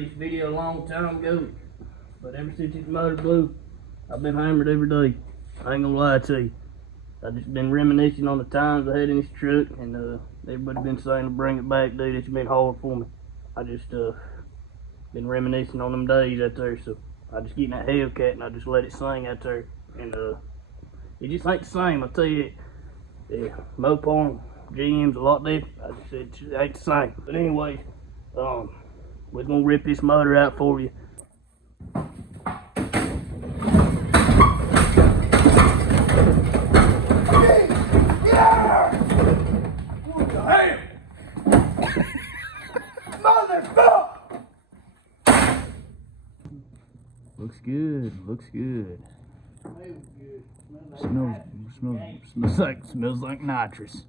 made this video a long time ago, but ever since this motor blew, I've been hammered every day. I ain't gonna lie to you. I just been reminiscing on the times I had in this truck, and everybody been saying to bring it back, dude. It's been hard for me. I just been reminiscing on them days out there, so I just get in that Hellcat and I just let it sing out there, and it just ain't the same. I tell you, Mopar, GM's a lot different. I just said it ain't the same. But anyway, we're gonna rip this motor out for you. Looks good, looks good. Smells like nitrous.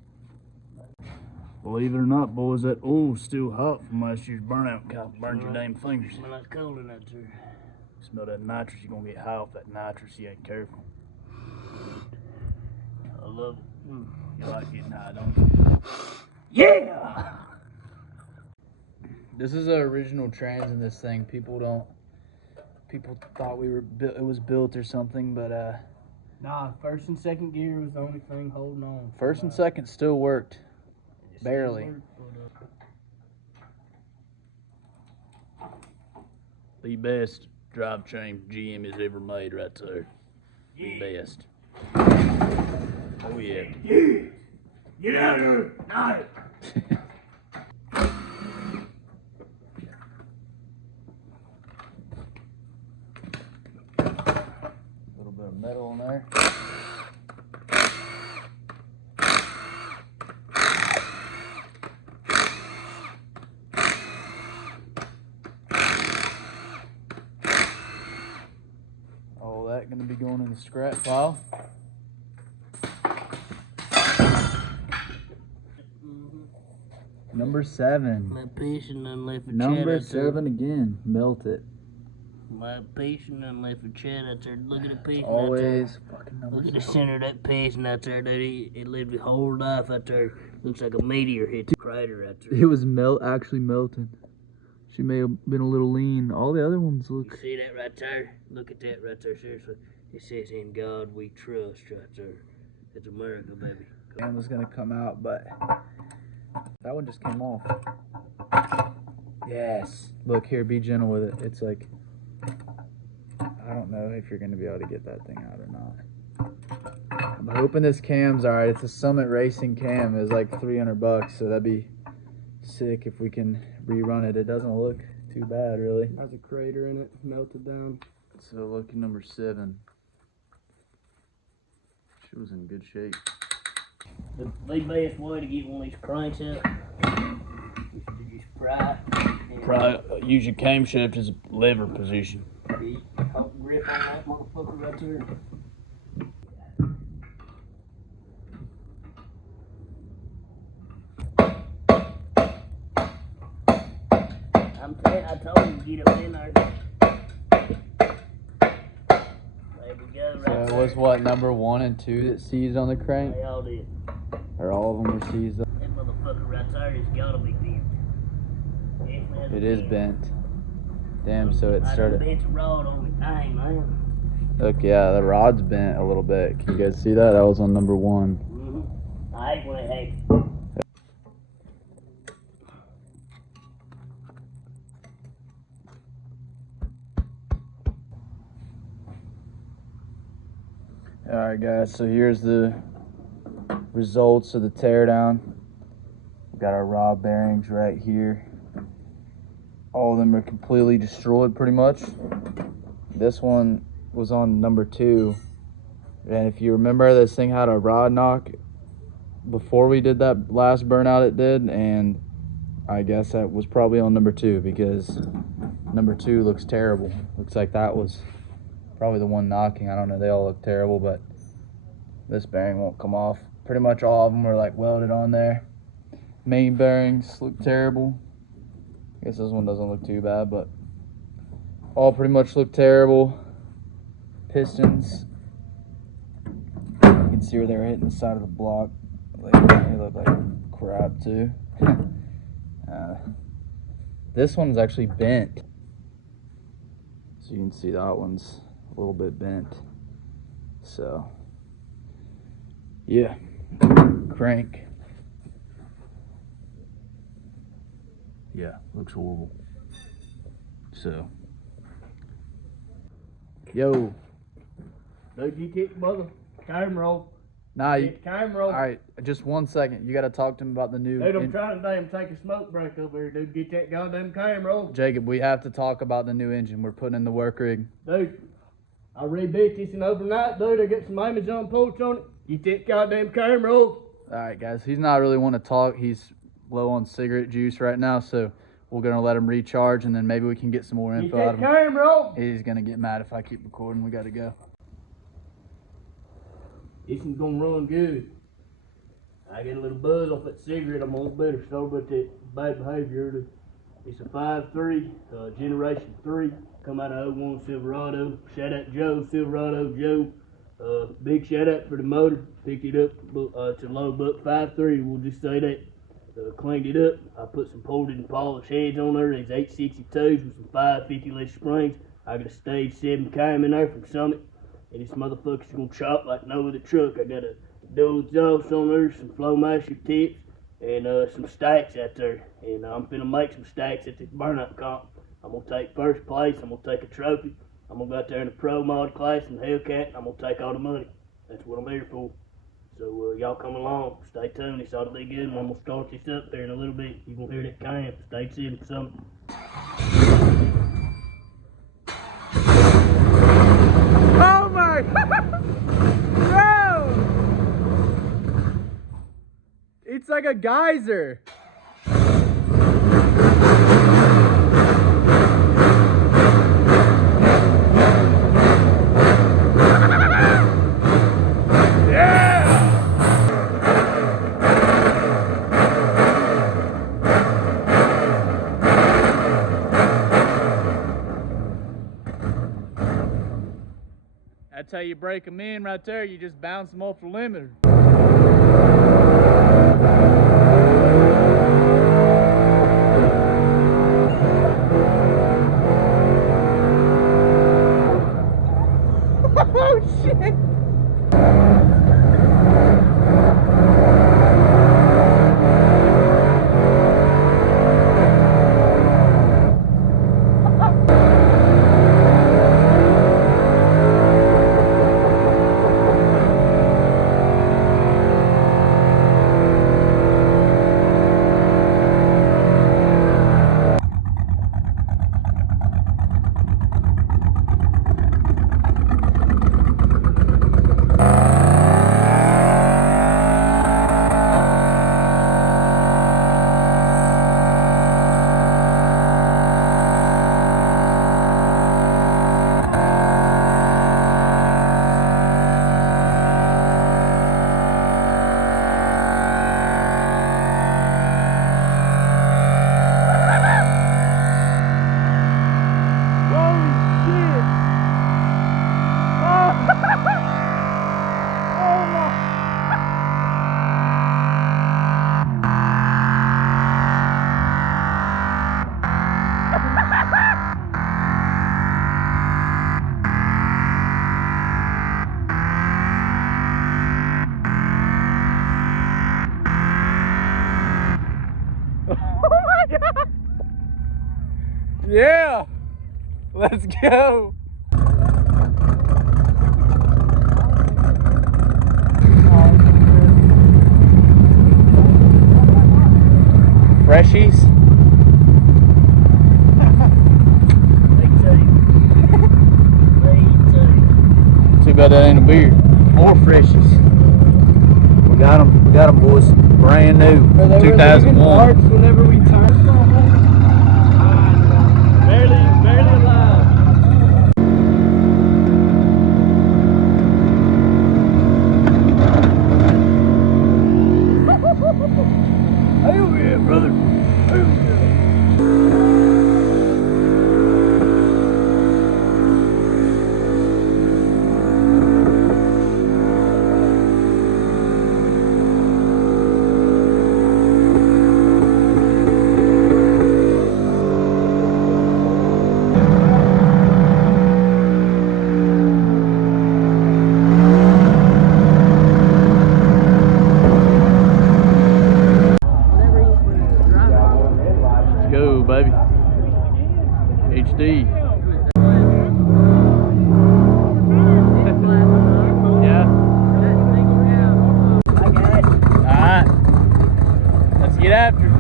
Believe it or not, boys, that oil's still hot from last year's burnout. Kind of burned your damn fingers. Smell like coal in that too. Smell that nitrous, you're gonna get high off that nitrous. You ain't careful. I love it. You like getting high, don't you? Yeah! This is the original trans in this thing. People thought it was built or something, but nah, first and second gear was the only thing holding on. First and second still worked. Barely. The best drive chain GM has ever made right there. The best. Oh yeah. Yeah! Get out of here! No! Metal in there. All that gonna be going in the scrap pile. Number 7. My patient done left a Number chat out 7 again. Melt it. My patient done left a chat out there. Look at the patient Always out there. fucking number Look at the 7. center of that patient out there. It lived his whole life out there. Looks like a meteor hit the crater out there. It was actually melting. She may have been a little lean. All the other ones look. You see that right there? Look at that right there. Seriously. It says, "In God we trust," right there. It's America, baby. One was gonna come out, but that one just came off. Yes. Look here, be gentle with it. It's like, I don't know if you're gonna be able to get that thing out or not. I'm hoping this cam's alright. It's a Summit Racing cam. It's like $300, so that'd be sick if we can rerun it. It doesn't look too bad, really. Has a crater in it, melted down. So lucky number 7. She was in good shape. The best way to get one of these cranks out is to just Use your camshaft as a lever position. Grip on that motherfucker right there. I told him to get up in there. There we go. Right So it there. was what, number 1 and 2 that seized on the crank? They all did. Or all of them were seized? That motherfucker right there has gotta be bent. It is bent. Damn, so it started. I bent the rod on the thing, man. Look, yeah, the rod's bent a little bit. Can you guys see that? That was on number 1. Mm-hmm. I hate when it happens. Alright guys, so here's the results of the teardown. We've got our rod bearings right here. All of them are completely destroyed pretty much. This one was on number 2. And if you remember, this thing had a rod knock before we did that last burnout it did. And I guess that was probably on number 2 because number 2 looks terrible. Looks like that was probably the one knocking. I don't know, they all look terrible, but this bearing won't come off. Pretty much all of them were like welded on there. Main bearings look terrible. I guess this one doesn't look too bad, but all pretty much look terrible. Pistons, you can see where they were hitting the side of the block. They look like crap too. This one's actually bent. you can see that one's a little bit bent. So yeah, crank. Yeah, looks horrible. So yo, Dude, you kick mother camera roll. nah, you, Get the camera roll. all right, just 1 second. You got to talk to him about the new. Dude, I'm trying to damn take a smoke break over here, dude. Get that goddamn camera roll. Jacob, we have to talk about the new engine we're putting in the work rig. Dude, I rebuilt this in overnight, dude. I got some Amazon ports on it. Get that goddamn camera roll. All right, guys, he's not really want to talk. He's low on cigarette juice right now, so we're gonna let him recharge, and then maybe we can get some more Get info out that of him. camera roll. He's gonna get mad if I keep recording. We gotta go. This is gonna run good. I get a little buzz off that cigarette. I'm on better. Sorry about that bad behavior. It's a 5.3, generation 3. Come out of 01 Silverado. Shout out Joe, Silverado Joe. Big shout out for the motor. Picked it up to low buck 5.3. We'll just say that. Cleaned it up. I put some ported and polished heads on there. These 862s with some 550 litre springs. I got a stage 7 cam in there from Summit. And this motherfucker's gonna chop like no other truck. I got a dual exhaust on there, some flow master tips, and some stacks out there. And I'm finna make some stacks at this burnout comp. I'm gonna take first place. I'm gonna take a trophy. I'm gonna go out there in the pro mod class in the Hellcat. And I'm gonna take all the money. That's what I'm here for. So y'all come along. Stay tuned. This ought to be good. And I'm gonna start this up there in a little bit. You're gonna hear that cam. Stay tuned for something. Oh my! Bro! It's like a geyser. That's how you break them in right there. You just bounce them off the limiter. Oh shit! Yeah, let's go. Freshies. Too bad that ain't a beer. More freshies. We got them, boys. Brand new, 2001. Whenever we turn. Barely alive. Oh yeah, brother. Oh yeah. see. Alright. Let's get after it.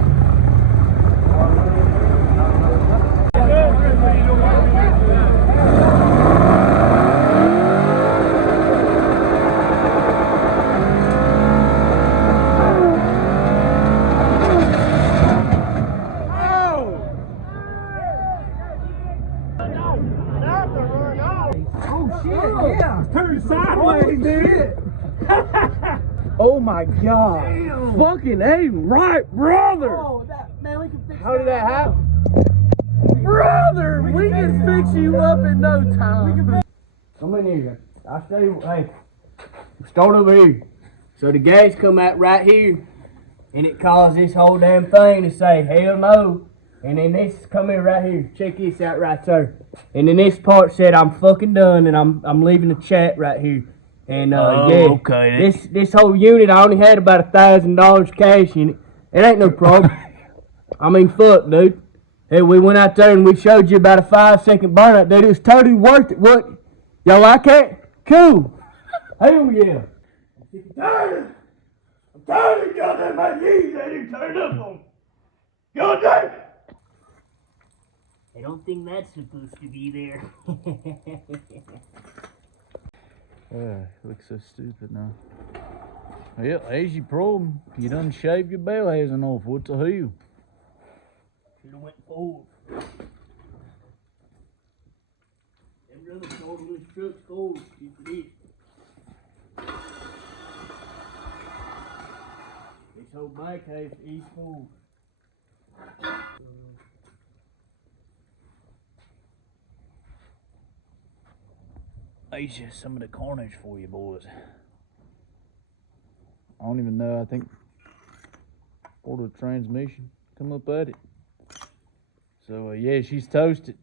Turn sideways, dude. Oh my god. Damn. Fucking A, right, brother. Oh, man, we can fix How did that happen? Brother, we can fix you up in no time. Come in here. I'll show you. Hey, start over here. So the gas come out right here, and it caused this whole damn thing to say hell no. And then this come here right here. Check this out right there. And then this part said I'm fucking done, and I'm leaving the chat right here. And yeah, okay. This whole unit I only had about $1,000 cash in it. It ain't no problem. I mean, fuck, dude. Hey, we went out there and we showed you about a 5-second burnout, dude. It was totally worth it. What? Y'all like that? Cool. Hell yeah. I'm tired of goddamn my knees. They didn't turn up on me. Goddamn. I don't think that's supposed to be there. Looks so stupid now. Well, there's your problem. You done shaved your bell hairs enough. What the hell? Should've went forward. Every other car on this truck's forward. You forget. This whole bike has east forward. There's just some of the carnage for you boys. I don't even know. I think order transmission. Come up at it. So yeah, she's toasted.